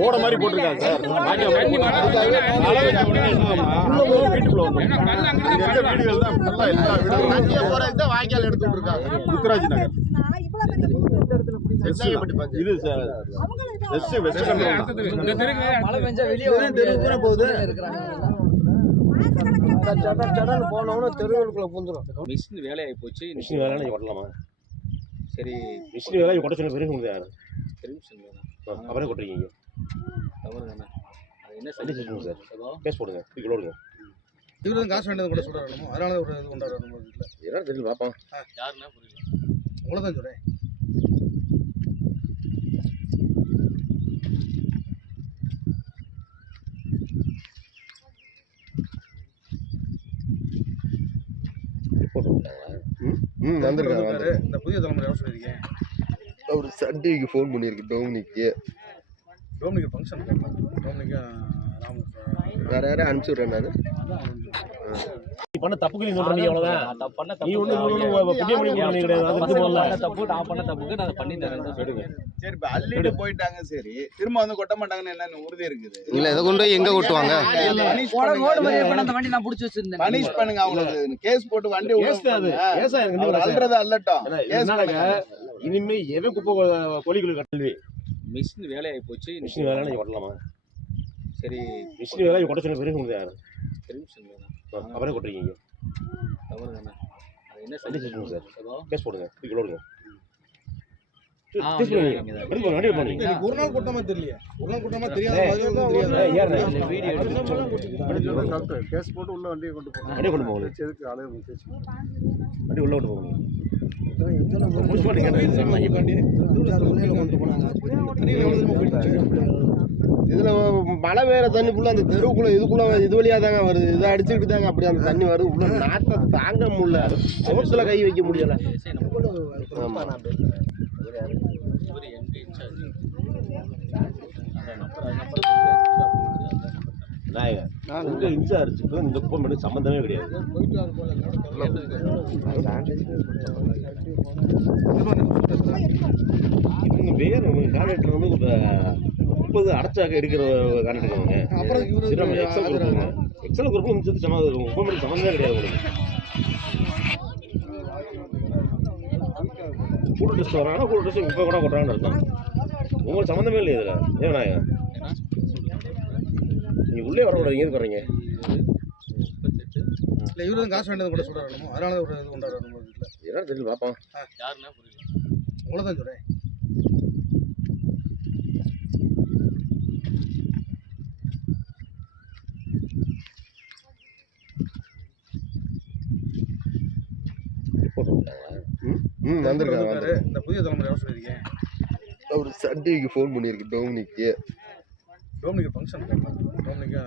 ஓட மாதிரி போட்டிருக்காங்க சார் வாய்க்கால் எடுத்துட்டு இருக்காங்க முத்துராஜ் நகர் இது சார் வெஸ்ட் வெஸ்ட். மழை பெஞ்சா வெளியே. போகுது. இருக்கிறாங்க சடன் சடன் போனவன தெருவுக்குள்ள பூந்துரும் மிஷின் வேலையாகி போச்சு மிஷின் வேலை நீங்க கொட்டலாமா சரி மிஷின் வேலை கொட்ட சொன்ன பிறகு ஆ, அப்புறம் கொட்டுறீங்க அது என்ன சரி? சார். கேஸ் போடுங்க. தூக்கி லோடுங்க இவரு தான் காசு வேண்டியது கூட சொல்றாரு அதனால ஒரு இது கொண்டாடுறாரு நம்ம வீட்டுல என்ன தெரியல பார்ப்போம் யாருன்னா புரியல. ரிப்போர்ட் விட்டாங்களா ம் வந்திருக்காரு. இந்த புதிய தலைமுறை சொல்லியிருக்கேன் அவர் சண்டேக்கு ஃபோன் பண்ணியிருக்கு டோமினிக்கு. டோமினிக்கு ஃபங்க்ஷன் டோமினிக்கு ராமு வேற யாரும் அனுப்பிச்சு விட்றேன் நீ பண்ண தப்புக்கு நீ சொல்றீங்க அவ்வளவுதான். நான் பண்ண நீ தப்பு ஒண்ணு ஒண்ணு புதிய மொழி பண்ணி கிடையாது அது பண்ண தப்பு நான் பண்ண தப்புக்கு நான் பண்ணி தரேன் சொல்லுவேன் சரி இப்ப அள்ளிட்டு போயிட்டாங்க சரி. திரும்ப வந்து கொட்ட மாட்டாங்கன்னு என்ன உறுதி இருக்குது? இல்ல இதை கொண்டு போய் எங்க கொட்டுவாங்க? அந்த வண்டி நான் புடிச்சு வச்சிருந்தேன். பனிஷ் பண்ணுங்க அவங்களுக்கு கேஸ் போட்டு வண்டி கேஸ் அது. கேஸா அல்றத அல்லட்டும் கேஸ் இனிமே எவன் குப்பை கோழிகளுக்கு கல்வி மிஷின் வேலையாகி போச்சு மிஷின் வேலை நீங்க கொட்டலாமா? சரி மிஷின் வேலை கொட்ட சொன்ன உங்களுக்கு யாரு? பெர்மிஷன் வேணும் அப்புறம் கொட்டுறீங்க தவறுதானே அது என்ன வண்டி சரி? கேஸ் போடுங்க. தூக்கி லோடுங்க ஆ, கேஸ் வண்டி பண்ணுங்க வாங்கிதான். வண்டி போடுங்க வண்டி போடுங்க இன்னைக்கு ஒரு நாள் கூட்டமா தெரியலையா. ஒரு நாள் கூட்டமா தெரியாத கேஸ் போட்டு உள்ள வண்டியை கொண்டு போங்க. எதுக்கு வண்டி உள்ள கொண்டு இதுல மழை பெய்யற தண்ணி ஃபுல்லா அந்த தெருவுக்குள்ள இதுக்குள்ள இது வழியா தாங்க வருது. இதை அடிச்சுக்கிட்டு தாங்க அப்படி அந்த தண்ணி வருது. உள்ள நாட்டை தாங்க முடியல. சோத்துல கை வைக்க முடியல. ஆமா. அந்த நம்பர் அது நம்பர் நாயக உங்க இன்சார்ஜுக்கு இந்த குப்பை சம்மந்தமே கிடையாது இவங்க வேற உங்க கான்ட்ராக்டர் வந்து ஒரு முப்பது அடைச்சாக்க எடுக்கிற கான்ட்ராக்டர் அவங்க அப்புறம் சரி, நம்ம எக்ஸல் குரூப் எக்ஸல் குரூப்பும் முடிச்சது சம்மந்தம் இருக்கும் குப்பை மட்டும் சம்மந்தமே கிடையாது உங்களுக்கு கூடு ட்ரெஸ் வராங்கன்னா கூட ட்ரெஸ் குப்பை கூட கொட்டுறாங்கன்னு அர்த்தம். உங்களுக்கு சம்மந்தமே இல்லையா இதில். ஏன் நாயக வரக்கூடாது எங்கே வர்றீங்க. முப்பத்தெட்டு. இல்ல இவரு தான் காசு வேண்டியது கூட சொல்றாரு அதனால ஒரு இது கொண்டாடுறாரு நம்ம வீட்டுல என்ன தெரியல பார்ப்போம் யாருன்னா புரியல. அவ்வளவுதான் சொல்றேன். ரிப்போர்ட் விட்டாங்களா ம் வந்திருக்காங்க வந்திருக்காரு. இந்த புதிய தலைமுறை சொல்லியிருக்கேன் அவர் சண்டேக்கு ஃபோன் பண்ணியிருக்கு டோமினிக்கு. டோமினிக்கு ஃபங்க்ஷன் டோமினிக்கு